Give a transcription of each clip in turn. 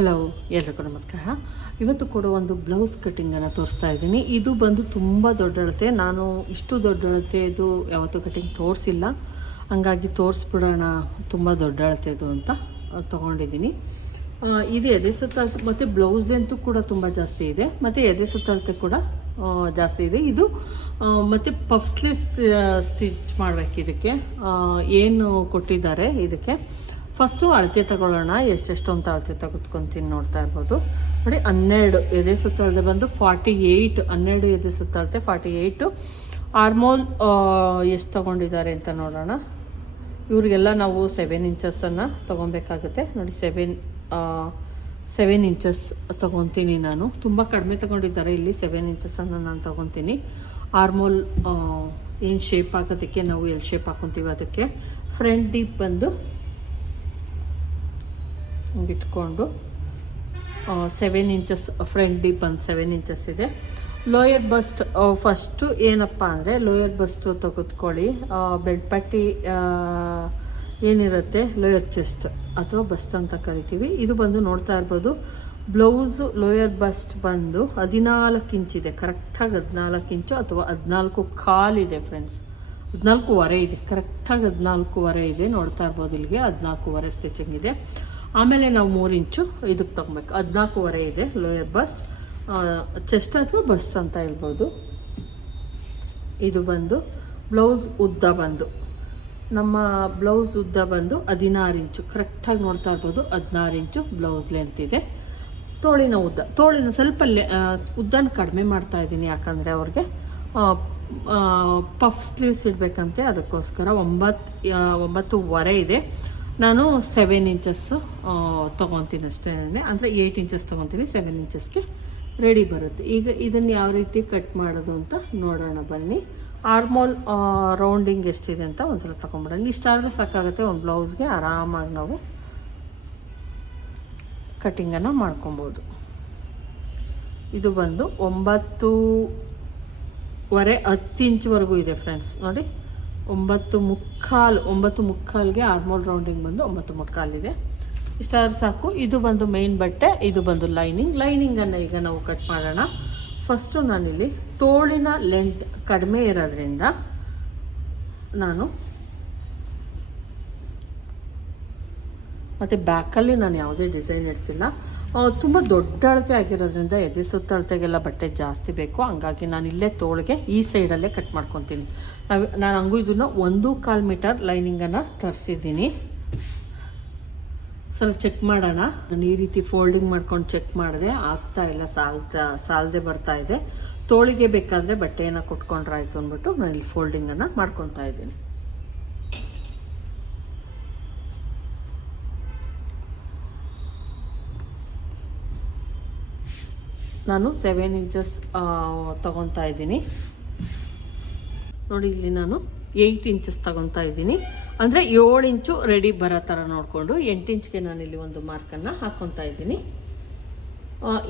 Hello, ಎಲ್ರಿಗೂ ನಮಸ್ಕಾರ. ಇವತ್ತು ಕೂಡ ಒಂದು ಬ್ಲೌಸ್ ಕಟ್ಟಿಂಗನ್ನು ತೋರಿಸ್ತಾ ಇದ್ದೀನಿ. ಇದು ಬಂದು ತುಂಬ ದೊಡ್ಡ ಅಳತೆ. ನಾನು ಇಷ್ಟು ದೊಡ್ಡ ಅಳತೆದು ಯಾವತ್ತೂ ಕಟ್ಟಿಂಗ್ ತೋರಿಸಿಲ್ಲ, ಹಂಗಾಗಿ ತೋರಿಸ್ಬಿಡೋಣ ತುಂಬ ದೊಡ್ಡ ಅಳತೆದು ಅಂತ ತೊಗೊಂಡಿದ್ದೀನಿ. ಇದು ಎದೆ ಸುತ್ತ ಮತ್ತು ಬ್ಲೌಸ್ ಲೆಂತು ಕೂಡ ತುಂಬ ಜಾಸ್ತಿ ಇದೆ, ಮತ್ತು ಎದೆ ಸುತ್ತಳತೆ ಕೂಡ ಜಾಸ್ತಿ ಇದೆ. ಇದು ಮತ್ತು ಪಫ್ ಸ್ಲೀವ್ ಸ್ಟಿಚ್ ಮಾಡಬೇಕು. ಇದಕ್ಕೆ ಏನು ಕೊಟ್ಟಿದ್ದಾರೆ ಇದಕ್ಕೆ ಫಸ್ಟು ಅಳತೆ ತಗೊಳ್ಳೋಣ. ಎಷ್ಟೆಷ್ಟು ಅಂತ ಅಳತೆ ತೆಗೆದುಕೊಂತೀನಿ, ನೋಡ್ತಾ ಇರ್ಬೋದು ನೋಡಿ. 12 ಎದೆ ಸುತ್ತಳತೆ ಬಂದು 48, 12 ಎದೆ ಸುತ್ತಳತೆ 48. ಆರ್ಮೋಲ್ ಎಷ್ಟು ತಗೊಂಡಿದ್ದಾರೆ ಅಂತ ನೋಡೋಣ. ಇವ್ರಿಗೆಲ್ಲ ನಾವು 7 ಇಂಚಸ್ಸನ್ನು ತೊಗೊಬೇಕಾಗುತ್ತೆ ನೋಡಿ. 7 ಇಂಚಸ್ ತೊಗೊತೀನಿ ನಾನು. ತುಂಬ ಕಡಿಮೆ ತೊಗೊಂಡಿದ್ದಾರೆ ಇಲ್ಲಿ. 7 ಇಂಚಸ್ಸನ್ನು ನಾನು ತೊಗೊತೀನಿ. ಆರ್ಮೋಲ್ ಏನು ಶೇಪ್ ಹಾಕೋದಕ್ಕೆ ನಾವು ಎಲ್ ಶೇಪ್ ಹಾಕೊತೀವಿ ಅದಕ್ಕೆ ಫ್ರಂಟ್ ಡೀಪ್ ಬಂದು ಇಟ್ಕೊಂಡು 7 ಇಂಚಸ್ ಫ್ರಂಟ್ ಡೀಪ್ ಬಂದು 7 ಇಂಚಸ್ ಇದೆ. ಲೋಯರ್ ಬಸ್ಟ್ ಫಸ್ಟು ಏನಪ್ಪ ಅಂದರೆ ಲೋಯರ್ ಬಸ್ಟ್ ತೆಗೆದುಕೊಳ್ಳಿ. ಬೆಡ್ ಪಟ್ಟಿ ಏನಿರುತ್ತೆ ಲೋಯರ್ ಚೆಸ್ಟ್ ಅಥವಾ ಬಸ್ಟ್ ಅಂತ ಕರಿತೀವಿ. ಇದು ಬಂದು ನೋಡ್ತಾ ಇರ್ಬೋದು. ಬ್ಲೌಸು ಲೋಯರ್ ಬಸ್ಟ್ ಬಂದು 14 ಇಂಚಿದೆ, ಕರೆಕ್ಟಾಗಿ 14 ಇಂಚು ಅಥವಾ 14 ಕಾಲಿದೆ ಫ್ರೆಂಡ್ಸ್. 14.5 ಇದೆ, ಕರೆಕ್ಟಾಗಿ 14.5 ಇದೆ. ನೋಡ್ತಾ ಇರ್ಬೋದು, ಇಲ್ಲಿಗೆ 14.5 ಸ್ಟಿಚಿಂಗ್ ಇದೆ. ಆಮೇಲೆ ನಾವು 3 ಇಂಚು ಇದಕ್ಕೆ ತಗೊಬೇಕು. 14.5 ಇದೆ ಲೋಯರ್ ಬಸ್ಟ್, ಚೆಸ್ಟ್ ಅಥವಾ ಬಸ್ಟ್ ಅಂತ ಹೇಳ್ಬೋದು. ಇದು ಬಂದು ಬ್ಲೌಸ್ ಉದ್ದ ಬಂದು ನಮ್ಮ ಬ್ಲೌಸ್ ಉದ್ದ ಬಂದು 16 ಇಂಚು, ಕರೆಕ್ಟಾಗಿ ನೋಡ್ತಾ ಇರ್ಬೋದು 16 ಇಂಚು ಬ್ಲೌಸ್ ಲೆಂತ್ ಇದೆ. ತೋಳಿನ ಉದ್ದ, ತೋಳಿನ ಸ್ವಲ್ಪ ಉದ್ದನ ಕಡಿಮೆ ಮಾಡ್ತಾ ಇದ್ದೀನಿ, ಯಾಕಂದರೆ ಅವ್ರಿಗೆ ಪಫ್ ಸ್ಲೀವ್ಸ್ ಇಡಬೇಕಂತೆ, ಅದಕ್ಕೋಸ್ಕರ 9.5 ಇದೆ. ನಾನು 7 ಇಂಚಸ್ ತೊಗೊತೀನಿ ಅಷ್ಟೇ, ಅಂದರೆ 8 ಇಂಚಸ್ ತೊಗೊತೀನಿ. 7 ಇಂಚಸ್ಗೆ ರೆಡಿ ಬರುತ್ತೆ. ಈಗ ಇದನ್ನು ಯಾವ ರೀತಿ ಕಟ್ ಮಾಡೋದು ಅಂತ ನೋಡೋಣ ಬನ್ನಿ. ಆರ್ಮೋಲ್ ರೌಂಡಿಂಗ್ ಎಷ್ಟಿದೆ ಅಂತ ಒಂದ್ಸಲ ತೊಗೊಂಬಿಡೋಣ. ಇಷ್ಟಾದರೆ ಸಾಕಾಗುತ್ತೆ ಒಂದು ಬ್ಲೌಸ್ಗೆ. ಆರಾಮಾಗಿ ನಾವು ಕಟ್ಟಿಂಗನ್ನು ಮಾಡ್ಕೊಬೋದು. ಇದು ಬಂದು 9.25 10 ಇಂಚ್ವರೆಗೂ ಇದೆ ಫ್ರೆಂಡ್ಸ್ ನೋಡಿ. 9.25ಗೆ ಆರ್ಮೋಲ್ ರೌಂಡಿಂಗ್ ಬಂದು 9.25 ಇದೆ. ಇಷ್ಟಾದ್ರೆ ಸಾಕು. ಇದು ಬಂದು ಮೇನ್ ಬಟ್ಟೆ, ಇದು ಬಂದು ಲೈನಿಂಗನ್ನು ಈಗ ನಾವು ಕಟ್ ಮಾಡೋಣ. ಫಸ್ಟು ನಾನಿಲ್ಲಿ ತೋಳಿನ ಲೆಂತ್ ಕಡಿಮೆ ಇರೋದ್ರಿಂದ ನಾನು ಮತ್ತು ಬ್ಯಾಕಲ್ಲಿ ನಾನು ಯಾವುದೇ ಡಿಸೈನ್ ಇಡ್ತಿಲ್ಲ. ತುಂಬ ದೊಡ್ಡ ಅಳತೆ ಆಗಿರೋದ್ರಿಂದ ಎದೆ ಸುತ್ತ ಅಳತೆಗೆಲ್ಲ ಬಟ್ಟೆ ಜಾಸ್ತಿ ಬೇಕು, ಹಂಗಾಗಿ ನಾನು ಇಲ್ಲೇ ತೋಳಿಗೆ ಈ ಸೈಡಲ್ಲೇ ಕಟ್ ಮಾಡ್ಕೊತೀನಿ. ನಾನು ಹಂಗೂ ಇದನ್ನು 1.25 ಮೀಟರ್ ಲೈನಿಂಗನ್ನು ತರಿಸಿದ್ದೀನಿ. ಸ್ವಲ್ಪ ಚೆಕ್ ಮಾಡೋಣ. ನಾನು ಈ ರೀತಿ ಫೋಲ್ಡಿಂಗ್ ಮಾಡ್ಕೊಂಡು ಚೆಕ್ ಮಾಡಿದೆ, ಆಗ್ತಾ ಇಲ್ಲ, ಸಾಲದೆ ಬರ್ತಾ ಇದೆ. ತೋಳಿಗೆ ಬೇಕಾದರೆ ಬಟ್ಟೆಯನ್ನು ಕೊಟ್ಕೊಂಡ್ರಾಯ್ತು ಅಂದ್ಬಿಟ್ಟು ನಾನು ಇಲ್ಲಿ ಫೋಲ್ಡಿಂಗನ್ನು ಮಾಡ್ಕೊತಾ ಇದ್ದೀನಿ. ನಾನು 7 ಇಂಚಸ್ ತಗೊತಾ ಇದ್ದೀನಿ ನೋಡಿ. ಇಲ್ಲಿ ನಾನು 8 ಇಂಚಸ್ ತಗೊತಾ ಇದ್ದೀನಿ, ಅಂದರೆ 7 ಇಂಚು ರೆಡಿ ಬರೋ ಥರ ನೋಡಿಕೊಂಡು 8 ಇಂಚ್ಗೆ ನಾನಿಲ್ಲಿ ಒಂದು ಮಾರ್ಕನ್ನು ಹಾಕ್ಕೊತಾ ಇದ್ದೀನಿ.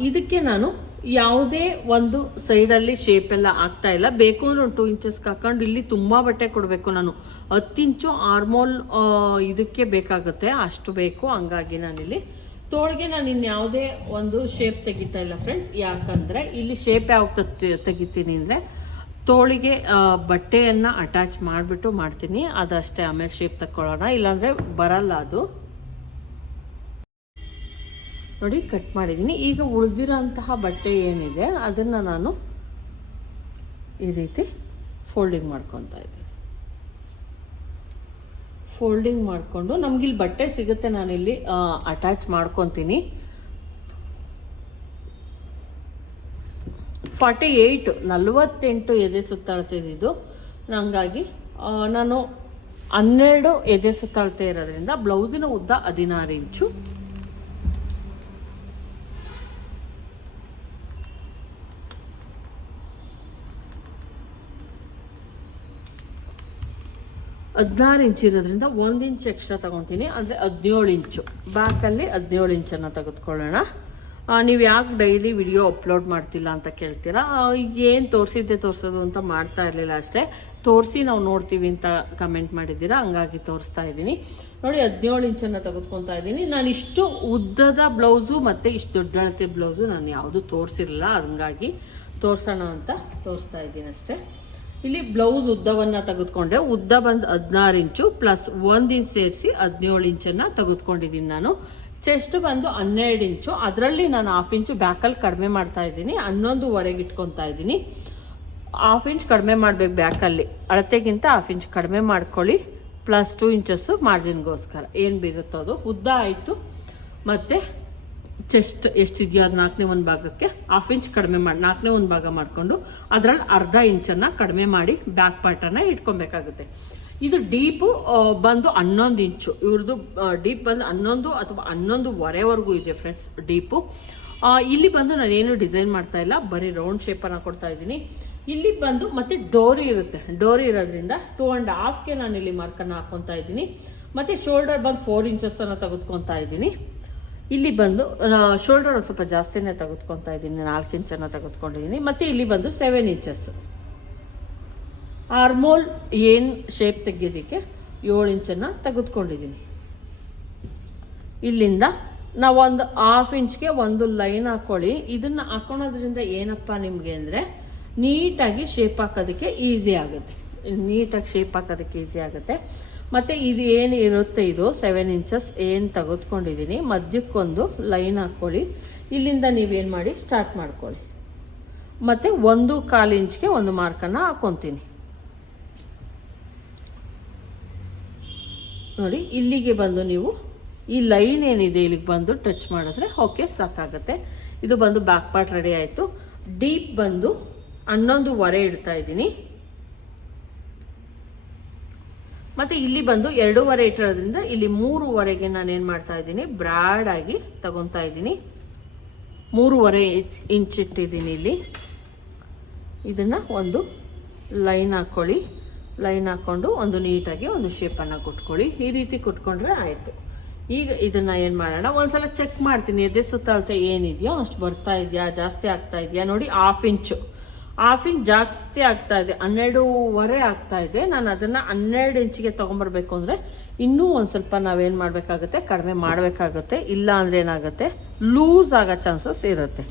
ಇದಕ್ಕೆ ನಾನು ಯಾವುದೇ ಒಂದು ಸೈಡಲ್ಲಿ ಶೇಪ್ ಎಲ್ಲ ಆಗ್ತಾ ಇಲ್ಲ. ಬೇಕು ಅಂದ್ರೆ ಒಂದು 2 ಇಂಚಸ್ಗೆ ಹಾಕೊಂಡು ಇಲ್ಲಿ ತುಂಬ ಬಟ್ಟೆ ಕೊಡಬೇಕು. ನಾನು 10 ಇಂಚು ಆರ್ಮೋಲ್ ಇದಕ್ಕೆ ಬೇಕಾಗುತ್ತೆ, ಅಷ್ಟು ಬೇಕು. ಹಂಗಾಗಿ ನಾನಿಲ್ಲಿ ತೋಳಿಗೆ ನಾನು ಇನ್ಯಾವುದೇ ಒಂದು ಶೇಪ್ ತೆಗಿತಾ ಇಲ್ಲ ಫ್ರೆಂಡ್ಸ್. ಯಾಕಂದರೆ ಇಲ್ಲಿ ಶೇಪ್ ಯಾವ ತೆಗಿತೀನಿ ಅಂದರೆ ತೋಳಿಗೆ ಬಟ್ಟೆಯನ್ನು ಅಟ್ಯಾಚ್ ಮಾಡಿಬಿಟ್ಟು ಮಾಡ್ತೀನಿ, ಅದಷ್ಟೇ. ಆಮೇಲೆ ಶೇಪ್ ತಗೊಳ್ಳೋಣ, ಇಲ್ಲಾಂದರೆ ಬರಲ್ಲ ಅದು. ನೋಡಿ, ಕಟ್ ಮಾಡಿದ್ದೀನಿ. ಈಗ ಉಳಿದಿರೋಂತಹ ಬಟ್ಟೆ ಏನಿದೆ ಅದನ್ನು ನಾನು ಈ ರೀತಿ ಫೋಲ್ಡಿಂಗ್ ಮಾಡ್ಕೊತಾ ಇದ್ದೀನಿ. ಫೋಲ್ಡಿಂಗ್ ಮಾಡಿಕೊಂಡು ನಮಗಿಲ್ಲಿ ಬಟ್ಟೆ ಸಿಗುತ್ತೆ, ನಾನಿಲ್ಲಿ ಅಟ್ಯಾಚ್ ಮಾಡ್ಕೊತೀನಿ. 48 ಎದೆ ಸುತ್ತಳತೆ ಇದು. ಹಂಗಾಗಿ ನಾನು 12 ಎದೆ ಸುತ್ತಳತೆ ಇರೋದ್ರಿಂದ ಬ್ಲೌಸಿನ ಉದ್ದ 16 ಇಂಚು. ಇಂಚ್ ಇರೋದ್ರಿಂದ 1 ಇಂಚ್ ಎಕ್ಸ್ಟ್ರಾ ತಗೊತೀನಿ, ಅಂದರೆ 17 ಇಂಚು. ಬ್ಯಾಕಲ್ಲಿ 17 ಇಂಚನ್ನು ತೆಗೆದುಕೊಳ್ಳೋಣ. ನೀವು ಯಾಕೆ ಡೈಲಿ ವಿಡಿಯೋ ಅಪ್ಲೋಡ್ ಮಾಡ್ತಿಲ್ಲ ಅಂತ ಕೇಳ್ತೀರಾ. ಏನು ತೋರಿಸೋದು ಅಂತ ಮಾಡ್ತಾ ಇರಲಿಲ್ಲ ಅಷ್ಟೇ. ತೋರಿಸಿ ನಾವು ನೋಡ್ತೀವಿ ಅಂತ ಕಮೆಂಟ್ ಮಾಡಿದ್ದೀರಾ, ಹಂಗಾಗಿ ತೋರಿಸ್ತಾ ಇದ್ದೀನಿ ನೋಡಿ. 17 ಇಂಚನ್ನು ತೆಗೆದುಕೊತಾ ಇದ್ದೀನಿ. ನಾನು ಇಷ್ಟು ಉದ್ದದ ಬ್ಲೌಸು ಮತ್ತು ಇಷ್ಟು ದೊಡ್ಡ ಅಳತೆ ಬ್ಲೌಸು ನಾನು ಯಾವುದು ತೋರಿಸಿರಲಿಲ್ಲ, ಹಂಗಾಗಿ ತೋರಿಸೋಣ ಅಂತ ತೋರಿಸ್ತಾ ಇದ್ದೀನಿ ಅಷ್ಟೇ. ಇಲ್ಲಿ ಬ್ಲೌಸ್ ಉದ್ದವನ್ನು ತೆಗೆದುಕೊಂಡೆ. ಉದ್ದ ಬಂದು 16 ಇಂಚು ಪ್ಲಸ್ 1 ಇಂಚ್ ಸೇರಿಸಿ 17 ಇಂಚನ್ನು ತೆಗೆದುಕೊಂಡಿದ್ದೀನಿ ನಾನು. ಚೆಸ್ಟ್ ಬಂದು 12 ಇಂಚು, ಅದರಲ್ಲಿ ನಾನು 1/2 ಇಂಚು ಬ್ಯಾಕಲ್ಲಿ ಕಡಿಮೆ ಮಾಡ್ತಾ ಇದ್ದೀನಿ, 11ವರೆಗೆ ಇಟ್ಕೊತಾ ಇದ್ದೀನಿ. 1/2 ಇಂಚ್ ಕಡಿಮೆ ಮಾಡ್ಬೇಕು ಬ್ಯಾಕಲ್ಲಿ, ಅಳತೆಗಿಂತ 1/2 ಇಂಚ್ ಕಡಿಮೆ ಮಾಡ್ಕೊಳ್ಳಿ. ಪ್ಲಸ್ 2 ಇಂಚಸ್ಸು ಮಾರ್ಜಿನ್ಗೋಸ್ಕರ ಏನು ಬೀರುತ್ತೋ ಅದು. ಉದ್ದ ಆಯಿತು, ಮತ್ತು ಚೆಸ್ಟ್ ಎಷ್ಟಿದೆಯೋ ಅದು 4ನೇ 1 ಭಾಗಕ್ಕೆ 1/2 ಇಂಚ್ ಕಡಿಮೆ ಮಾಡಿ 4ನೇ 1 ಭಾಗ ಮಾಡಿಕೊಂಡು ಅದರಲ್ಲಿ ಅರ್ಧ ಇಂಚನ್ನು ಕಡಿಮೆ ಮಾಡಿ ಬ್ಯಾಕ್ ಪಾರ್ಟನ್ನು ಇಟ್ಕೊಬೇಕಾಗುತ್ತೆ. ಇದು ಡೀಪು ಬಂದು 11 ಇಂಚು, ಇವ್ರದ್ದು ಡೀಪ್ ಬಂದು 11 ಅಥವಾ 11.25 ಇದೆ ಫ್ರೆಂಡ್ಸ್ ಡೀಪು. ಇಲ್ಲಿ ಬಂದು ನಾನೇನು ಡಿಸೈನ್ ಮಾಡ್ತಾ ಇಲ್ಲ, ಬರೀ ರೌಂಡ್ ಶೇಪನ್ನು ಕೊಡ್ತಾ ಇದ್ದೀನಿ. ಇಲ್ಲಿ ಬಂದು ಮತ್ತೆ ಡೋರಿ ಇರುತ್ತೆ, ಡೋರಿ ಇರೋದ್ರಿಂದ 2.5ಗೆ ನಾನು ಇಲ್ಲಿ ಮಾರ್ಕನ್ನು ಹಾಕೊತಾ ಇದ್ದೀನಿ. ಮತ್ತು ಶೋಲ್ಡರ್ ಬಂದು 4 ಇಂಚಸ್ಸನ್ನು ತೆಗೆದುಕೊತಾ ಇದ್ದೀನಿ. ಇಲ್ಲಿ ಬಂದು ಶೋಲ್ಡರ್ ಒಂದು ಸ್ವಲ್ಪ ಜಾಸ್ತಿನೇ ತೆಗೆದುಕೊತಾ ಇದ್ದೀನಿ, 4 ಇಂಚನ್ನು ತೆಗೆದುಕೊಂಡಿದ್ದೀನಿ. ಮತ್ತು ಇಲ್ಲಿ ಬಂದು 7 ಇಂಚಸ್. ಆರ್ಮೋಲ್ ಏನು ಶೇಪ್ ತೆಗೆಯೋದಕ್ಕೆ 7 ಇಂಚನ್ನು ತೆಗೆದುಕೊಂಡಿದ್ದೀನಿ. ಇಲ್ಲಿಂದ ನಾವು ಒಂದು 1/2 ಇಂಚ್ಗೆ ಒಂದು ಲೈನ್ ಹಾಕೊಳ್ಳಿ. ಇದನ್ನು ಹಾಕೊಳ್ಳೋದ್ರಿಂದ ಏನಪ್ಪ ನಿಮಗೆ ಅಂದರೆ ನೀಟಾಗಿ ಶೇಪ್ ಹಾಕೋದಕ್ಕೆ ಈಸಿ ಆಗುತ್ತೆ, ಮತ್ತು ಇದು ಏನು ಇರುತ್ತೆ ಇದು 7 ಇಂಚಸ್ ಏನು ತೆಗೆದುಕೊಂಡಿದ್ದೀನಿ. ಮಧ್ಯಕ್ಕೊಂದು ಲೈನ್ ಹಾಕ್ಕೊಳ್ಳಿ. ಇಲ್ಲಿಂದ ನೀವೇನು ಮಾಡಿ ಸ್ಟಾರ್ಟ್ ಮಾಡ್ಕೊಳ್ಳಿ. ಮತ್ತು 1/4 ಇಂಚ್ಗೆ ಒಂದು ಮಾರ್ಕನ್ನು ಹಾಕೊತೀನಿ ನೋಡಿ. ಇಲ್ಲಿಗೆ ಬಂದು ನೀವು ಈ ಲೈನ್ ಏನಿದೆ ಇಲ್ಲಿಗೆ ಬಂದು ಟಚ್ ಮಾಡಿದ್ರೆ ಓಕೆ ಸಾಕಾಗುತ್ತೆ. ಇದು ಬಂದು ಬ್ಯಾಕ್ ಪಾರ್ಟ್ ರೆಡಿ ಆಯಿತು. ಡೀಪ್ ಬಂದು 11.25 ಇಡ್ತಾ ಇದ್ದೀನಿ. ಮತ್ತು ಇಲ್ಲಿ ಬಂದು 2.25 ಇಟ್ಟಿರೋದ್ರಿಂದ ಇಲ್ಲಿ 3.25ಗೆ ನಾನೇನು ಮಾಡ್ತಾ ಇದ್ದೀನಿ, ಬ್ರಾಡ್ ಆಗಿ ತಗೊತಾ ಇದ್ದೀನಿ. 3.25 ಇಂಚ್ ಇಟ್ಟಿದ್ದೀನಿ ಇಲ್ಲಿ. ಇದನ್ನು ಒಂದು ಲೈನ್ ಹಾಕ್ಕೊಳ್ಳಿ. ಲೈನ್ ಹಾಕ್ಕೊಂಡು ಒಂದು ನೀಟಾಗಿ ಒಂದು ಶೇಪನ್ನು ಕೊಟ್ಕೊಳ್ಳಿ. ಈ ರೀತಿ ಕೊಟ್ಕೊಂಡ್ರೆ ಆಯಿತು. ಈಗ ಇದನ್ನು ಏನು ಮಾಡೋಣ, ಒಂದ್ಸಲ ಚೆಕ್ ಮಾಡ್ತೀನಿ ಎದೆ ಸುತ್ತಳತೆ ಏನಿದೆಯೋ ಅಷ್ಟು ಬರ್ತಾ ಇದೆಯಾ, ಜಾಸ್ತಿ ಆಗ್ತಾ ಇದೆಯಾ ನೋಡಿ. 1/2 ಇಂಚು ಜಾಸ್ತಿ ಆಗ್ತಾ ಇದೆ, 12.25 ಆಗ್ತಾ ಇದೆ. ನಾನು ಅದನ್ನು 12 ಇಂಚಿಗೆ ತೊಗೊಂಬರ್ಬೇಕು ಅಂದರೆ ಇನ್ನೂ ಒಂದು ಸ್ವಲ್ಪ ನಾವೇನು ಮಾಡಬೇಕಾಗುತ್ತೆ, ಕಡಿಮೆ ಮಾಡಬೇಕಾಗುತ್ತೆ. ಇಲ್ಲ ಅಂದರೆ ಏನಾಗುತ್ತೆ, ಲೂಸ್ ಆಗೋ ಚಾನ್ಸಸ್ ಇರುತ್ತೆ.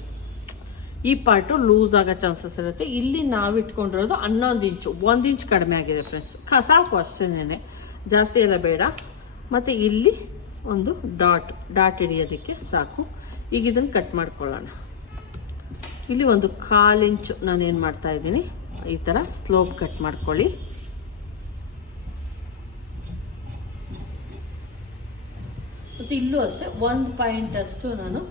ಈ ಪಾರ್ಟು ಲೂಸ್ ಆಗೋ ಚಾನ್ಸಸ್ ಇರುತ್ತೆ. ಇಲ್ಲಿ ನಾವು ಇಟ್ಕೊಂಡಿರೋದು 11 ಇಂಚು, 1 ಇಂಚ್ ಕಡಿಮೆ ಆಗಿದೆ ಫ್ರೆಂಡ್ಸ್, ಸಾಕು ಅಷ್ಟೇನೆ, ಜಾಸ್ತಿ ಎಲ್ಲ ಬೇಡ. ಮತ್ತು ಇಲ್ಲಿ ಒಂದು ಡಾಟ್ ಹಿಡಿಯೋದಕ್ಕೆ ಸಾಕು. ಈಗ ಇದನ್ನು ಕಟ್ ಮಾಡ್ಕೊಳ್ಳೋಣ. ಇಲ್ಲಿ ಒಂದು 1/4 ಇಂಚು ನಾನೇನು ಮಾಡ್ತಾ ಇದ್ದೀನಿ, ಈ ಥರ ಸ್ಲೋಪ್ ಕಟ್ ಮಾಡ್ಕೊಳ್ಳಿ. ಮತ್ತು ಇಲ್ಲೂ ಅಷ್ಟೇ 1 ಪಾಯಿಂಟ್ ಅಷ್ಟು ನಾನು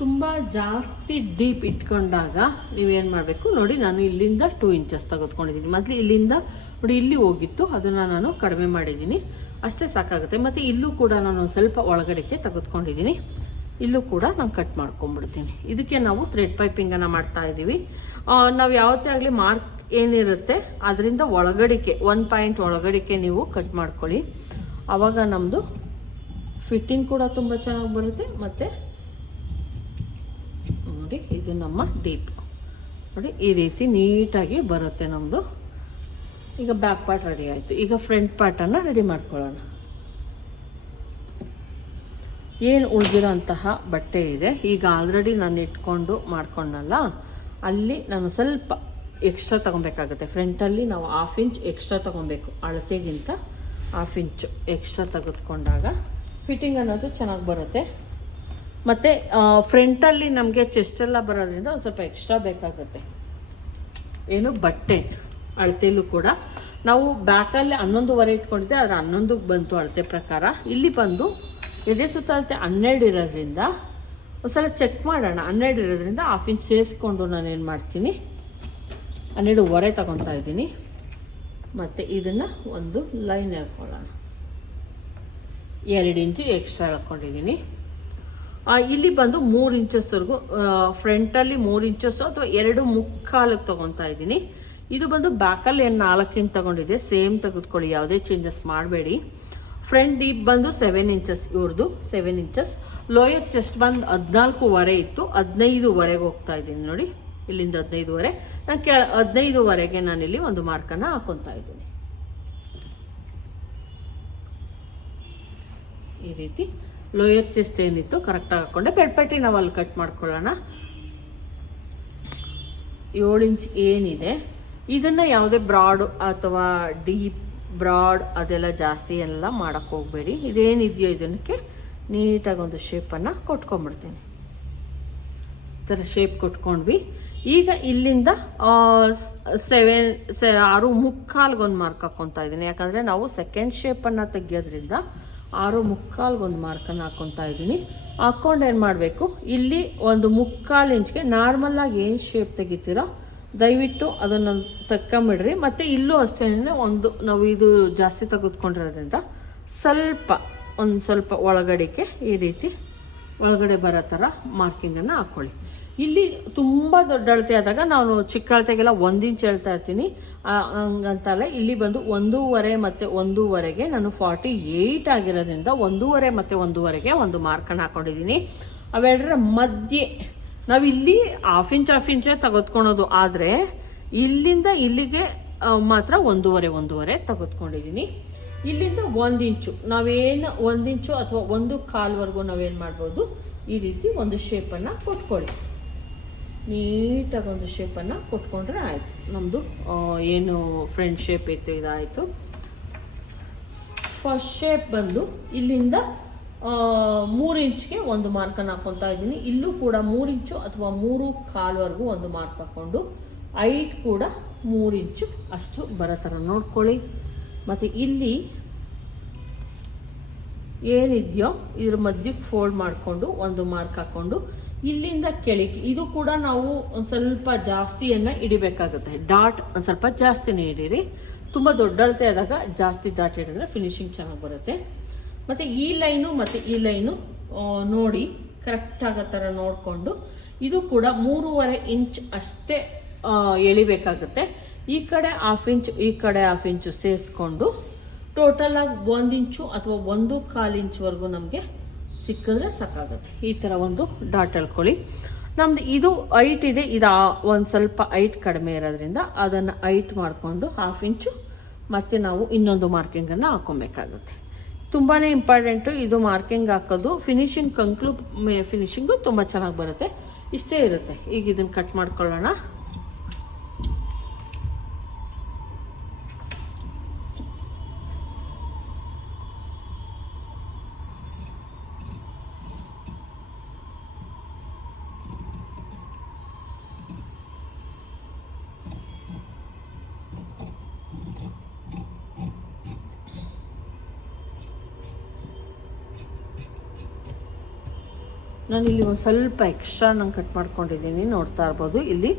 ತುಂಬ ಜಾಸ್ತಿ ಡೀಪ್ ಇಟ್ಕೊಂಡಾಗ ನೀವೇನು ಮಾಡಬೇಕು ನೋಡಿ. ನಾನು ಇಲ್ಲಿಂದ 2 ಇಂಚಸ್ ತೆಗೆದುಕೊಂಡಿದ್ದೀನಿ. ಮೊದಲು ಇಲ್ಲಿಂದ ನೋಡಿ ಇಲ್ಲಿ ಹೋಗಿತ್ತು, ಅದನ್ನು ನಾನು ಕಡಿಮೆ ಮಾಡಿದ್ದೀನಿ, ಅಷ್ಟೇ ಸಾಕಾಗುತ್ತೆ. ಮತ್ತು ಇಲ್ಲೂ ಕೂಡ ನಾನು ಒಂದು ಸ್ವಲ್ಪ ಒಳಗಡೆಗೆ ತೆಗೆದುಕೊಂಡಿದ್ದೀನಿ. ಇಲ್ಲೂ ಕೂಡ ನಾನು ಕಟ್ ಮಾಡ್ಕೊಂಡ್ಬಿಡ್ತೀನಿ. ಇದಕ್ಕೆ ನಾವು ಥ್ರೆಡ್ ಪೈಪಿಂಗನ್ನು ಮಾಡ್ತಾ ಇದ್ದೀವಿ. ನಾವು ಯಾವತ್ತೇ ಆಗಲಿ ಮಾರ್ಕ್ ಏನಿರುತ್ತೆ ಅದರಿಂದ ಒಳಗಡಿಕೆ 1 ಪಾಯಿಂಟ್ ಒಳಗಡಿಕೆ ನೀವು ಕಟ್ ಮಾಡ್ಕೊಳ್ಳಿ. ಆವಾಗ ನಮ್ಮದು ಫಿಟ್ಟಿಂಗ್ ಕೂಡ ತುಂಬ ಚೆನ್ನಾಗಿ ಬರುತ್ತೆ. ಮತ್ತು ನೋಡಿ ಇದು ನಮ್ಮ ಡೀಪ್ ನೋಡಿ, ಈ ರೀತಿ ನೀಟಾಗಿ ಬರುತ್ತೆ ನಮ್ಮದು. ಈಗ ಬ್ಯಾಕ್ ಪಾರ್ಟ್ ರೆಡಿ ಆಯಿತು. ಈಗ ಫ್ರಂಟ್ ಪಾರ್ಟನ್ನು ರೆಡಿ ಮಾಡ್ಕೊಳ್ಳೋಣ. ಏನು ಉಳಿದಿರೋಂತಹ ಬಟ್ಟೆ ಇದೆ, ಈಗ ಆಲ್ರೆಡಿ ನಾನು ಇಟ್ಕೊಂಡು ಮಾಡ್ಕೊಂಡಲ್ಲ, ಅಲ್ಲಿ ನಾನು ಸ್ವಲ್ಪ ಎಕ್ಸ್ಟ್ರಾ ತೊಗೊಬೇಕಾಗುತ್ತೆ. ಫ್ರಂಟಲ್ಲಿ ನಾವು 1/2 ಇಂಚ್ ಎಕ್ಸ್ಟ್ರಾ ತೊಗೊಬೇಕು, ಅಳತೆಗಿಂತ 1/2 ಇಂಚು ಎಕ್ಸ್ಟ್ರಾ ತೆಗೆದುಕೊಂಡಾಗ ಫಿಟ್ಟಿಂಗ್ ಅನ್ನೋದು ಚೆನ್ನಾಗಿ ಬರುತ್ತೆ. ಮತ್ತು ಫ್ರಂಟಲ್ಲಿ ನಮಗೆ ಚೆಸ್ಟೆಲ್ಲ ಬರೋದ್ರಿಂದ ಒಂದು ಸ್ವಲ್ಪ ಎಕ್ಸ್ಟ್ರಾ ಬೇಕಾಗುತ್ತೆ. ಏನು ಬಟ್ಟೆ ಅಳತೆಯಲ್ಲೂ ಕೂಡ ನಾವು ಬ್ಯಾಕಲ್ಲಿ 11.25 ಇಟ್ಕೊಂಡಿದ್ದೆ, ಆದರೆ 11ಕ್ಕೆ ಬಂತು ಅಳತೆ ಪ್ರಕಾರ. ಇಲ್ಲಿ ಬಂದು ಎದೆ ಸುತ್ತಳತೆ 12 ಇರೋದ್ರಿಂದ ಒಂದ್ಸಲ ಚೆಕ್ ಮಾಡೋಣ. 12 ಇರೋದ್ರಿಂದ 1/2 ಇಂಚ್ ಸೇರಿಸ್ಕೊಂಡು ನಾನೇನು ಮಾಡ್ತೀನಿ, 12.25 ತಗೊತಾ ಇದ್ದೀನಿ. ಮತ್ತು ಇದನ್ನು ಒಂದು ಲೈನ್ ಹೇಳ್ಕೊಳ್ಳೋಣ. 2 ಇಂಚು ಎಕ್ಸ್ಟ್ರಾ ಹೇಳ್ಕೊಂಡಿದ್ದೀನಿ. ಇಲ್ಲಿ ಬಂದು 3 ಇಂಚಸ್ವರೆಗೂ ಫ್ರಂಟಲ್ಲಿ 3 ಇಂಚಸ್ಸು ಅಥವಾ 2.25 ತಗೊತಾ ಇದ್ದೀನಿ. ಇದು ಬಂದು ಬ್ಯಾಕಲ್ಲಿ ಏನು 4 ಇಂಚ್ ತಗೊಂಡಿದೆ, ಸೇಮ್ ತೆಗೆದುಕೊಳ್ಳಿ, ಯಾವುದೇ ಚೇಂಜಸ್ ಮಾಡಬೇಡಿ. ಫ್ರಂಟ್ ಡೀಪ್ ಬಂದು 7 ಇಂಚಸ್, ಇವ್ರದ್ದು 7 ಇಂಚಸ್. ಲೋಯರ್ ಚೆಸ್ಟ್ ಬಂದು 14.25 ಇತ್ತು, 15ವರೆಗೆ ಹೋಗ್ತಾ ಇದ್ದೀನಿ ನೋಡಿ. ಇಲ್ಲಿಂದ 15ವರೆ, ನಾನು 15ವರೆಗೆ ನಾನಿಲ್ಲಿ ಒಂದು ಮಾರ್ಕನ್ನು ಹಾಕೊತಾ ಇದ್ದೀನಿ. ಈ ರೀತಿ ಲೋಯರ್ ಚೆಸ್ಟ್ ಏನಿತ್ತು ಕರೆಕ್ಟಾಗಿ ಹಾಕೊಂಡೆ. ಬೆಡ್ಪಟ್ಟಿ ನಾವು ಅಲ್ಲಿ ಕಟ್ ಮಾಡ್ಕೊಳ್ಳೋಣ. 7 ಇಂಚ್ ಏನಿದೆ ಇದನ್ನು ಯಾವುದೇ ಬ್ರಾಡ್ ಅಥವಾ ಡೀಪ್ ಬ್ರಾಡ್ ಅದೆಲ್ಲ ಜಾಸ್ತಿ ಎಲ್ಲ ಮಾಡೋಕ್ಕೆ ಹೋಗಬೇಡಿ. ಇದೇನಿದೆಯೋ ಇದಕ್ಕೆ ನೀಟಾಗಿ ಒಂದು ಶೇಪನ್ನು ಕೊಟ್ಕೊಂಡ್ಬಿಡ್ತೀನಿ. ಈ ಥರ ಶೇಪ್ ಕೊಟ್ಕೊಂಡ್ವಿ. ಈಗ ಇಲ್ಲಿಂದ 6.25 ಒಂದು ಮಾರ್ಕ್ ಹಾಕ್ಕೊತಾ ಇದ್ದೀನಿ. ಯಾಕಂದರೆ ನಾವು ಸೆಕೆಂಡ್ ಶೇಪನ್ನು ತೆಗಿಯೋದ್ರಿಂದ 6.25 ಒಂದು ಮಾರ್ಕನ್ನು ಹಾಕ್ಕೊತಾ ಇದ್ದೀನಿ. ಹಾಕ್ಕೊಂಡು ಏನು ಮಾಡಬೇಕು, ಇಲ್ಲಿ ಒಂದು 3/4 ಇಂಚ್ಗೆ ನಾರ್ಮಲಾಗಿ ಏನು ಶೇಪ್ ತೆಗಿತೀರೋ ದಯವಿಟ್ಟು ಅದನ್ನು ತಕ್ಕೊಂಬಿಡ್ರಿ. ಮತ್ತು ಇಲ್ಲೂ ಅಷ್ಟೇ, ನಾವು ಇದು ಜಾಸ್ತಿ ತೆಗೆದುಕೊಂಡಿರೋದ್ರಿಂದ ಒಂದು ಸ್ವಲ್ಪ ಒಳಗಡೆಗೆ ಈ ರೀತಿ ಒಳಗಡೆ ಬರೋ ಥರ ಮಾರ್ಕಿಂಗನ್ನು ಹಾಕ್ಕೊಳ್ಳಿ. ಇಲ್ಲಿ ತುಂಬ ದೊಡ್ಡ ಅಳತೆ ಆದಾಗ ನಾನು ಚಿಕ್ಕ ಅಳತೆಗೆಲ್ಲ 1 ಇಂಚ್ ಹೇಳ್ತಾ ಇರ್ತೀನಿ, ಹಂಗಂತಲ್ಲ. ಇಲ್ಲಿ ಬಂದು 1.5 ಮತ್ತು 1.5ಗೆ ನಾನು 48 ಆಗಿರೋದ್ರಿಂದ 1.5 ಮತ್ತು 1.5ಗೆ ಒಂದು ಮಾರ್ಕನ್ನು ಹಾಕೊಂಡಿದ್ದೀನಿ. ಅವೆರಡರ ಮಧ್ಯೆ ನಾವಿಲ್ಲಿ ಹಾಫ್ ಇಂಚೇ ತೆಗೆದುಕೊಳೋದು, ಆದರೆ ಇಲ್ಲಿಂದ ಇಲ್ಲಿಗೆ ಮಾತ್ರ 1.5 ತೆಗೆದುಕೊಂಡಿದ್ದೀನಿ. ಇಲ್ಲಿಂದ 1 ಇಂಚು ನಾವೇನು 1 ಇಂಚು ಅಥವಾ 1/4ವರೆಗೂ ನಾವೇನು ಮಾಡ್ಬೋದು, ಈ ರೀತಿ ಒಂದು ಶೇಪನ್ನು ಕೊಟ್ಕೊಳ್ಳಿ. ನೀಟಾಗಿ ಒಂದು ಶೇಪನ್ನು ಕೊಟ್ಕೊಂಡ್ರೆ ಆಯಿತು. ನಮ್ಮದು ಏನು ಫ್ರಂಟ್ ಶೇಪ್ ಇತ್ತು ಇದಾಯಿತು. ಫಸ್ಟ್ ಶೇಪ್ ಬಂದು ಇಲ್ಲಿಂದ 3 ಇಂಚ್ಗೆ ಒಂದು ಮಾರ್ಕನ್ನು ಹಾಕೊತಾ ಇದ್ದೀನಿ. ಇಲ್ಲೂ ಕೂಡ 3 ಇಂಚು ಅಥವಾ 3/4ವರೆಗೂ ಒಂದು ಮಾರ್ಕ್ ಹಾಕ್ಕೊಂಡು ಹೈಟ್ ಕೂಡ 3 ಇಂಚು ಅಷ್ಟು ಬರೋ ಥರ ನೋಡ್ಕೊಳ್ಳಿ. ಮತ್ತು ಇಲ್ಲಿ ಏನಿದೆಯೋ ಇದ್ರ ಮಧ್ಯಕ್ಕೆ ಫೋಲ್ಡ್ ಮಾಡಿಕೊಂಡು ಒಂದು ಮಾರ್ಕ್ ಹಾಕ್ಕೊಂಡು ಇಲ್ಲಿಂದ ಕೆಳಗೆ ಇದು ಕೂಡ ನಾವು ಒಂದು ಸ್ವಲ್ಪ ಜಾಸ್ತಿಯನ್ನು ಹಿಡಿಬೇಕಾಗುತ್ತೆ. ಡಾಟ್ ಒಂದು ಸ್ವಲ್ಪ ಜಾಸ್ತಿನೇ ಹಿಡೀರಿ. ತುಂಬ ದೊಡ್ಡ ಅಳತೆ ಆದಾಗ ಜಾಸ್ತಿ ಡಾಟ್ ಹಿಡಿದ್ರೆ ಫಿನಿಶಿಂಗ್ ಚೆನ್ನಾಗಿ ಬರುತ್ತೆ. ಮತ್ತು ಈ ಲೈನು ಮತ್ತು ಈ ಲೈನು ನೋಡಿ ಕರೆಕ್ಟ್ ಆಗೋ ಥರ ನೋಡಿಕೊಂಡು ಇದು ಕೂಡ 3.5 ಇಂಚ್ ಅಷ್ಟೇ ಎಳಿಬೇಕಾಗುತ್ತೆ. ಈ ಕಡೆ 1/2 ಇಂಚು ಈ ಕಡೆ 1/2 ಇಂಚು ಸೇರಿಸ್ಕೊಂಡು ಟೋಟಲಾಗಿ 1 ಇಂಚು ಅಥವಾ 1/4 ಇಂಚ್ವರೆಗೂ ನಮಗೆ ಸಿಕ್ಕಿದ್ರೆ ಸಾಕಾಗುತ್ತೆ. ಈ ಥರ ಒಂದು ಡಾಟ್ ಎಳ್ಕೊಳ್ಳಿ. ನಮ್ದು ಇದು ಹೈಟ್ ಇದೆ, ಇದು ಒಂದು ಸ್ವಲ್ಪ ಹೈಟ್ ಕಡಿಮೆ ಇರೋದ್ರಿಂದ ಅದನ್ನು ಹೈಟ್ ಮಾಡಿಕೊಂಡು 1/2 ಇಂಚು ಮತ್ತೆ ನಾವು ಇನ್ನೊಂದು ಮಾರ್ಕಿಂಗನ್ನು ಹಾಕೊಬೇಕಾಗುತ್ತೆ. ತುಂಬಾ ಇಂಪಾರ್ಟೆಂಟು ಇದು ಮಾರ್ಕಿಂಗ್ ಹಾಕೋದು. ಫಿನಿಶಿಂಗು ತುಂಬ ಚೆನ್ನಾಗಿ ಬರುತ್ತೆ. ಇಷ್ಟೇ ಇರುತ್ತೆ. ಈಗ ಇದನ್ನು ಕಟ್ ಮಾಡ್ಕೊಳ್ಳೋಣ. ನಾನಿಲ್ಲಿ ಒಂದು ಸ್ವಲ್ಪ ಎಕ್ಸ್ಟ್ರಾ ನಾನು ಕಟ್ ಮಾಡ್ಕೊಂಡಿದ್ದೀನಿ, ನೋಡ್ತಾ ಇರ್ಬೋದು. ಇಲ್ಲಿ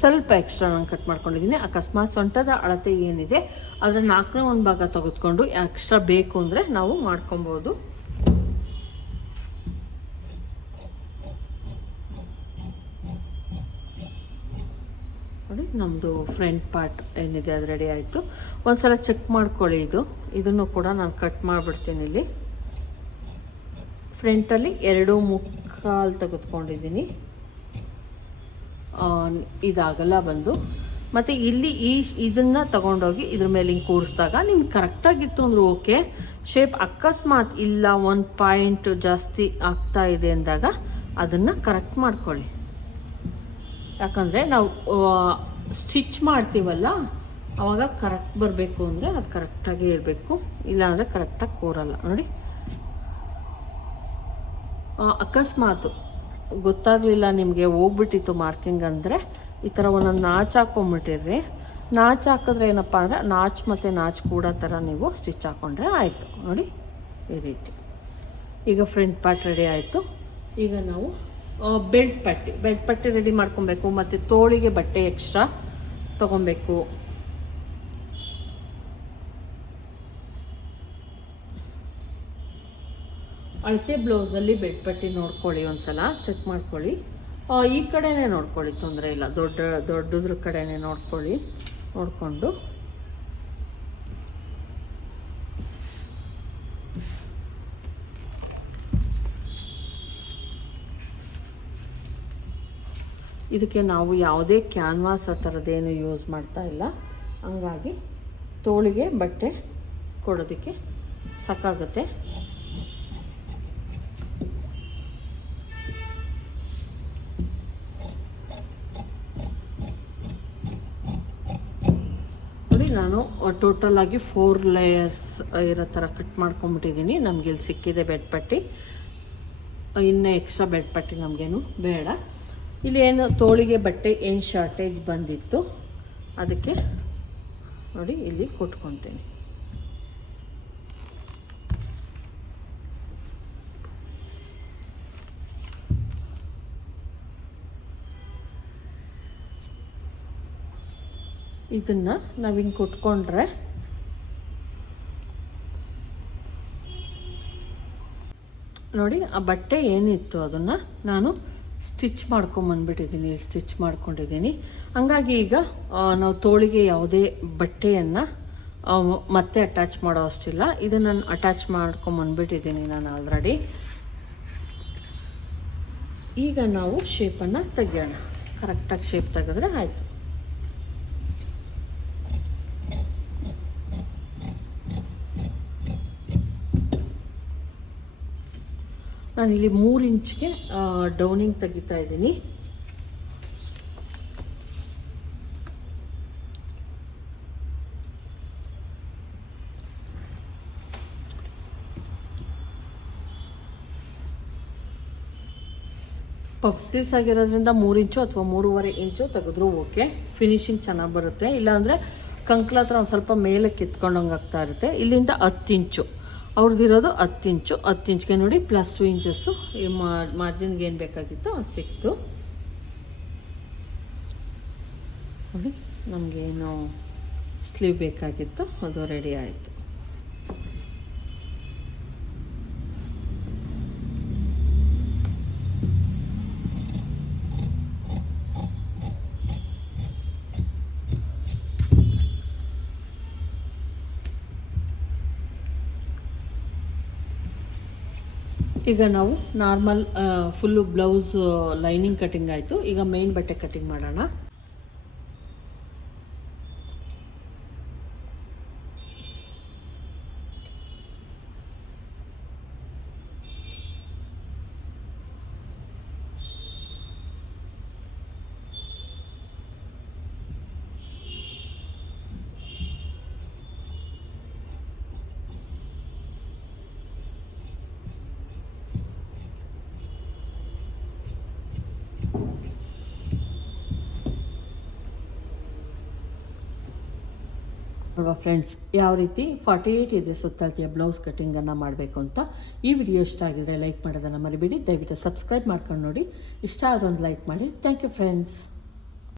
ಸ್ವಲ್ಪ ಎಕ್ಸ್ಟ್ರಾ ನಾನು ಕಟ್ ಮಾಡ್ಕೊಂಡಿದ್ದೀನಿ. ಅಕಸ್ಮಾತ್ ಸೊಂಟದ ಅಳತೆ ಏನಿದೆ ಅದರ 4ನೇ ಒಂದು ಭಾಗ ತೆಗೆದುಕೊಂಡು ಎಕ್ಸ್ಟ್ರಾ ಬೇಕು ಅಂದರೆ ನಾವು ಮಾಡ್ಕೊಬೋದು. ನೋಡಿ, ನಮ್ಮದು ಫ್ರಂಟ್ ಪಾರ್ಟ್ ಏನಿದೆ ಅದು ರೆಡಿ ಆಯಿತು. ಒಂದ್ಸಲ ಚೆಕ್ ಮಾಡ್ಕೊಳ್ಳಿ. ಇದನ್ನು ಕೂಡ ನಾನು ಕಟ್ ಮಾಡಿಬಿಡ್ತೀನಿ. ಇಲ್ಲಿ ಫ್ರಂಟಲ್ಲಿ 2.25 ತೆಗೆದುಕೊಂಡಿದ್ದೀನಿ. ಇದಾಗಲ್ಲ ಬಂದು. ಮತ್ತು ಇಲ್ಲಿ ಇದನ್ನು ತಗೊಂಡೋಗಿ ಇದ್ರ ಮೇಲೆ ಹಿಂಗೆ ಕೂರಿಸಿದಾಗ ನಿಮ್ಗೆ ಕರೆಕ್ಟಾಗಿತ್ತು ಅಂದ್ರೆ ಓಕೆ. ಶೇಪ್ ಅಕಸ್ಮಾತ್ ಇಲ್ಲ 1 ಪಾಯಿಂಟ್ ಜಾಸ್ತಿ ಆಗ್ತಾ ಇದೆ ಅಂದಾಗ ಅದನ್ನು ಕರೆಕ್ಟ್ ಮಾಡ್ಕೊಳ್ಳಿ. ಯಾಕಂದರೆ ನಾವು ಸ್ಟಿಚ್ ಮಾಡ್ತೀವಲ್ಲ ಆವಾಗ ಕರೆಕ್ಟ್ ಬರಬೇಕು ಅಂದರೆ ಅದು ಕರೆಕ್ಟಾಗಿ ಇರಬೇಕು, ಇಲ್ಲಾಂದರೆ ಕರೆಕ್ಟಾಗಿ ಕೂರಲ್ಲ. ನೋಡಿ, ಅಕಸ್ಮಾತ್ ಗೊತ್ತಾಗಲಿಲ್ಲ ನಿಮಗೆ, ಹೋಗ್ಬಿಟ್ಟಿತ್ತು ಮಾರ್ಕಿಂಗ್ ಅಂದರೆ ಈ ಥರ ಒಂದೊಂದು ನಾಚು ಹಾಕ್ಕೊಂಬಿಟ್ಟಿರ್ರಿ. ನಾಚು ಹಾಕಿದ್ರೆ ಏನಪ್ಪ ಅಂದರೆ ನಾಚು ಮತ್ತು ನಾಚು ಕೂಡ ಥರ ನೀವು ಸ್ಟಿಚ್ ಹಾಕ್ಕೊಂಡ್ರೆ ಆಯಿತು. ನೋಡಿ, ಈ ರೀತಿ. ಈಗ ಫ್ರಂಟ್ ಪಾರ್ಟ್ ರೆಡಿ ಆಯಿತು. ಈಗ ನಾವು ಬೆಲ್ಟ್ ಪಟ್ಟಿ ರೆಡಿ ಮಾಡ್ಕೊಬೇಕು. ಮತ್ತು ತೋಳಿಗೆ ಬಟ್ಟೆ ಎಕ್ಸ್ಟ್ರಾ ತೊಗೊಬೇಕು. ಅಳತೆ ಬ್ಲೌಸಲ್ಲಿ ಬೆಡ್ ಪಟ್ಟಿ ನೋಡ್ಕೊಳ್ಳಿ, ಒಂದ್ಸಲ ಚೆಕ್ ಮಾಡ್ಕೊಳ್ಳಿ. ಈ ಕಡೆನೇ ನೋಡ್ಕೊಳ್ಳಿ, ತೊಂದರೆ ಇಲ್ಲ. ದೊಡ್ಡದ್ರ ಕಡೆನೇ ನೋಡಿಕೊಂಡು ಇದಕ್ಕೆ ನಾವು ಯಾವುದೇ ಕ್ಯಾನ್ವಾಸ್ ಆ ಥರದ್ದೇನು ಯೂಸ್ ಮಾಡ್ತಾ ಇಲ್ಲ. ಹಂಗಾಗಿ ತೋಳಿಗೆ ಬಟ್ಟೆ ಕೊಡೋದಕ್ಕೆ ಸಾಕಾಗುತ್ತೆ. ನೋಡಿ, ನಾನು ಟೋಟಲ್ ಆಗಿ 4 ಲೇಯರ್ಸ್ ಇರೋ ಥರ ಕಟ್ ಮಾಡ್ಕೊಂಡ್ಬಿಟ್ಟಿದ್ದೀನಿ. ನಮಗೆ ಇಲ್ಲಿ ಸಿಕ್ಕಿದೆ ಬೆಡ್ ಪಟ್ಟಿ, ಇನ್ನು ಎಕ್ಸ್ಟ್ರಾ ಬೆಡ್ ಪಟ್ಟಿ ನಮಗೇನು ಬೇಡ. ಇಲ್ಲಿ ಏನು ತೋಳಿಗೆ ಬಟ್ಟೆ ಏನು ಶಾರ್ಟೇಜ್ ಬಂದಿತ್ತು ಅದಕ್ಕೆ ನೋಡಿ ಇಲ್ಲಿ ಕೊಟ್ಕೊತೀನಿ. ಇದನ್ನು ನಾವು ಹಿಂಗೆ ಕೊಟ್ಕೊಂಡ್ರೆ ನೋಡಿ ಆ ಬಟ್ಟೆ ಏನಿತ್ತು ಅದನ್ನು ನಾನು ಸ್ಟಿಚ್ ಮಾಡ್ಕೊಂಬಂದ್ಬಿಟ್ಟಿದ್ದೀನಿ, ಸ್ಟಿಚ್ ಮಾಡ್ಕೊಂಡಿದ್ದೀನಿ. ಹಂಗಾಗಿ ಈಗ ನಾವು ತೋಳಿಗೆ ಯಾವುದೇ ಬಟ್ಟೆಯನ್ನು ಮತ್ತೆ ಅಟ್ಯಾಚ್ ಮಾಡೋ ಅಷ್ಟಿಲ್ಲ. ಇದನ್ನು ನಾನು ಅಟ್ಯಾಚ್ ಮಾಡ್ಕೊಂಬಂದ್ಬಿಟ್ಟಿದ್ದೀನಿ ನಾನು ಆಲ್ರೆಡಿ. ಈಗ ನಾವು ಶೇಪನ್ನು ತೆಗಿಯೋಣ. ಕರೆಕ್ಟಾಗಿ ಶೇಪ್ ತೆಗೆದ್ರೆ ಆಯಿತು. ನಾನಿಲ್ಲಿ 3 ಇಂಚ್ಗೆ ಡೌನಿಂಗ್ ತೆಗಿತಾ ಇದ್ದೀನಿ. ಪಫ್ ಸ್ಲೀವ್ಸ್ ಆಗಿರೋದ್ರಿಂದ 3 ಇಂಚು ಅಥವಾ 3.5 ಇಂಚು ತೆಗೆದ್ರೂ ಓಕೆ, ಫಿನಿಶಿಂಗ್ ಚೆನ್ನಾಗಿ ಬರುತ್ತೆ. ಇಲ್ಲಾಂದರೆ ಕಂಕ್ಳ ಹತ್ರ ಒಂದು ಸ್ವಲ್ಪ ಮೇಲೆ ಕಿತ್ಕೊಂಡಂಗೆ ಆಗ್ತಾ ಇರುತ್ತೆ. ಇಲ್ಲಿಂದ 10 ಇಂಚು ಅವ್ರದ್ದಿರೋದು 10 ಇಂಚು. 10 ಇಂಚ್ಗೆ ನೋಡಿ +2 ಇಂಚಸ್ಸು ಈ ಮಾರ್ಜಿನ್ಗೆ ಏನು ಬೇಕಾಗಿತ್ತು ಅದು ಸಿಕ್ತು. ನೋಡಿ, ನಮಗೇನು ಸ್ಲೀವ್ ಬೇಕಾಗಿತ್ತು ಅದು ರೆಡಿ ಆಯಿತು. ಈಗ ನಾವು normal full blouse lining cutting ಆಯಿತು. ಈಗ ಮೇನ್ ಬಟ್ಟೆ ಕಟಿಂಗ್ ಮಾಡೋಣ. ಅಲ್ವಾ ಫ್ರೆಂಡ್ಸ್, ಯಾವ ರೀತಿ 48 ಇದೆ ಸುತ್ತಳತೆಯ ಬ್ಲೌಸ್ ಕಟಿಂಗನ್ನು ಮಾಡಬೇಕು ಅಂತ. ಈ ವಿಡಿಯೋ ಇಷ್ಟ ಆಗಿದ್ರೆ ಲೈಕ್ ಮಾಡೋದನ್ನು ಮರಿಬೇಡಿ. ದಯವಿಟ್ಟು ಸಬ್ಸ್ಕ್ರೈಬ್ ಮಾಡ್ಕೊಂಡು ನೋಡಿ. ಇಷ್ಟ ಆದ್ರೆ ಒಂದು ಲೈಕ್ ಮಾಡಿ. Thank you friends.